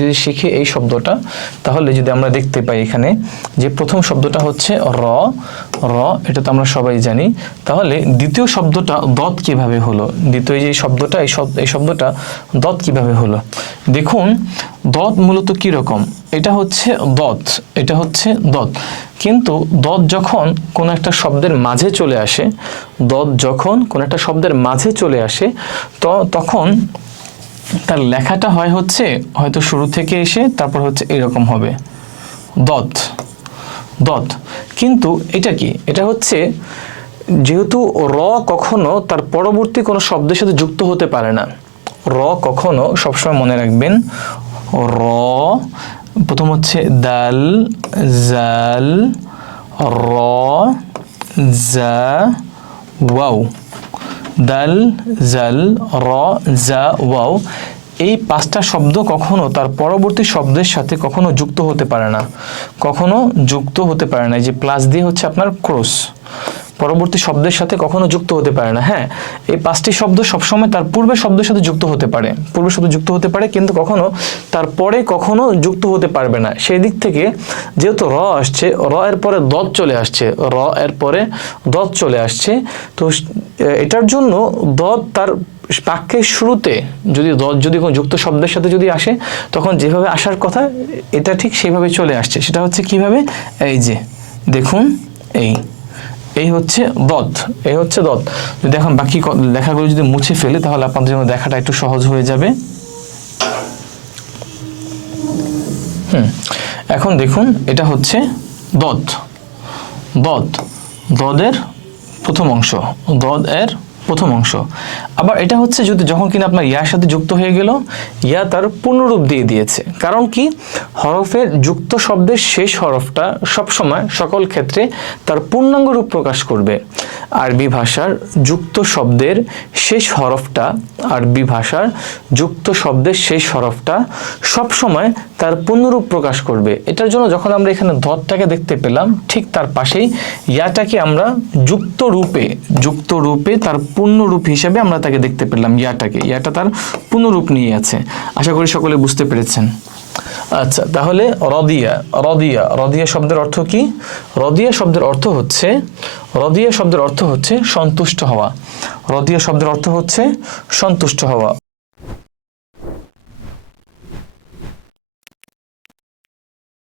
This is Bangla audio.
যদি শিখি এই শব্দটা, তাহলে যদি আমরা দেখতে পাই এখানে যে প্রথম শব্দটা হচ্ছে র, র এটা তো আমরা সবাই জানি। তাহলে দ্বিতীয় শব্দটা দত কিভাবে হলো? দ্বিতীয় যে শব্দটা এই শব্দটা দত কিভাবে হলো? দেখুন দত মূলত কি রকম, এটা হচ্ছে দত, এটা হচ্ছে দত। কিন্তু দত যখন কোন একটা শব্দের মাঝে চলে আসে, দত যখন কোন একটা শব্দের মাঝে চলে আসে, তখন তার লেখাটা হচ্ছে হয়তো শুরু থেকে এসে তারপর হচ্ছে এরকম হবে দত, দত। কিন্তু এটা কি, এটা হচ্ছে যেহেতু র কখনো তার পরবর্তী কোনো শব্দের সাথে যুক্ত হতে পারে না। র কখনো, সবসময় মনে রাখবেন, র প্রথম হচ্ছে দাল, জাল, র, জা, ওয়াও। দাল, জাল, র, জা, ওয়াও, এই পাঁচটা শব্দ কখনো তার পরবর্তী শব্দের সাথে কখনো যুক্ত হতে পারে না, কখনো যুক্ত হতে পারে না। এই যে প্লাস দিয়ে হচ্ছে আপনার ক্রস, পরবর্তী শব্দের সাথে কখনো যুক্ত হতে পারে না। হ্যাঁ, এই পাঁচটি শব্দ সবসময় তার পূর্বের শব্দের সাথে যুক্ত হতে পারে, পূর্বের শব্দ যুক্ত হতে পারে, কিন্তু কখনো তারপরে কখনো যুক্ত হতে পারবে না। সেই দিক থেকে যেহেতু র আসছে, র এর পরে দত চলে আসছে, র এর পরে দত চলে আসছে, তো এটার জন্য দত তার বাক্যের শুরুতে যদি দত যদি কোনো যুক্ত শব্দের সাথে যদি আসে, তখন যেভাবে আসার কথা এটা ঠিক সেভাবে চলে আসছে। সেটা হচ্ছে কিভাবে, এই যে দেখুন, এই হচ্ছে দত, এই হচ্ছে দত। যদি এখন বাকি লেখাগুলো যদি মুছে ফেলে, তাহলে আপনাদের জন্য দেখাটা একটু সহজ হয়ে যাবে। এখন দেখুন, এটা হচ্ছে দত, দত, দদের প্রথম অংশ, দদ এর প্রথম অংশ। আবার এটা হচ্ছে যদি যখন কিনা আপনার ইয়ার সাথে যুক্ত হয়ে গেল, ইয়া তার পূর্ণরূপ দিয়ে দিয়েছে। কারণ কি, হরফের যুক্ত শব্দের শেষ হরফটা সবসময় সকল ক্ষেত্রে তার পূর্ণাঙ্গ রূপ প্রকাশ করবে। আরবি ভাষার যুক্ত শব্দের শেষ হরফটা, আরবি ভাষার যুক্ত শব্দের শেষ হরফটা সবসময় তার পূর্ণরূপ প্রকাশ করবে। এটার জন্য যখন আমরা এখানে দতটাকে দেখতে পেলাম, ঠিক তার পাশেই ইয়াটাকে আমরা যুক্ত রূপে তার পূর্ণরূপ হিসেবে আমরা তাকে দেখতে পেলাম। ইয়াটা তার পূর্ণরূপ নিয়ে আছে। আশা করি সকলে বুঝতে পেরেছেন। আচ্ছা, তাহলে রদিয়া, রদিয়া, রদিয়া শব্দের অর্থ কি? রদিয়া শব্দের অর্থ হচ্ছে, রদিয়া শব্দের অর্থ হচ্ছে সন্তুষ্ট হওয়া। রদিয়া শব্দের অর্থ হচ্ছে সন্তুষ্ট হওয়া।